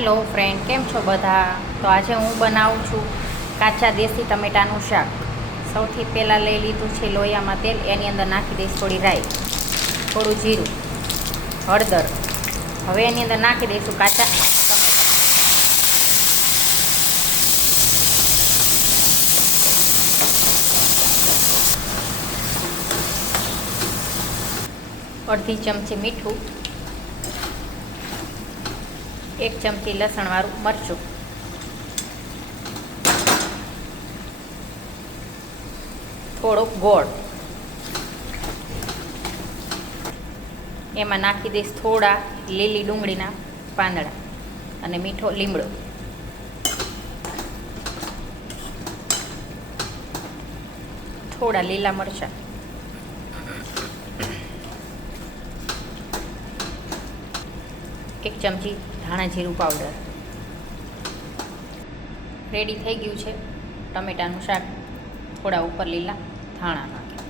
Hello friend, કેમ છો બધા? તો આજે હું બનાવું છું કાચા દેશી ટમેટાનું શાક. સૌથી પહેલાં લઈ લીધું છે લોયામાં તેલ. એની અંદર નાખી દઈશ થોડી રાઈ, થોડું જીરું, હળદર. હવે એની અંદર નાખી દઈશું કાચા ટમેટા. અડધી ચમચી મીઠું, 1 ચમચી લસણવાળું મરચું, થોડોક ગોળ. એમાં નાખી દઈશ થોડા લીલી ડુંગળીના પાંદડા અને મીઠો લીમડો. થોડા લીલા મરચાં, એક ચમચી ધાણા જીરું પાવડર. રેડી થઈ ગયું છે ટમેટાનું શાક. થોડા ઉપર લીલા ધાણા નાખી.